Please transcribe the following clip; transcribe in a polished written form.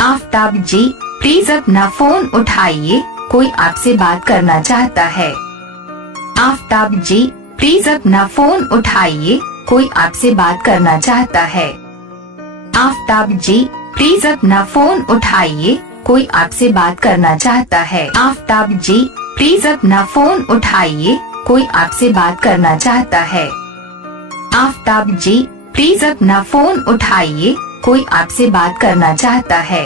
आफताब जी, please अपना phone उठाइए, कोई आपसे बात करना चाहता है। आफताब जी, प्लीज अपना फोन उठाइए, कोई आपसे बात करना चाहता है। आफताब जी, प्लीज अपना फोन उठाइए, कोई आपसे बात करना चाहता है। आफताब जी, प्लीज अपना फोन उठाइए, कोई आपसे बात करना चाहता है। आफताब जी, प्लीज अपना फोन उठाइए, कोई आपसे बात करना चाहता है।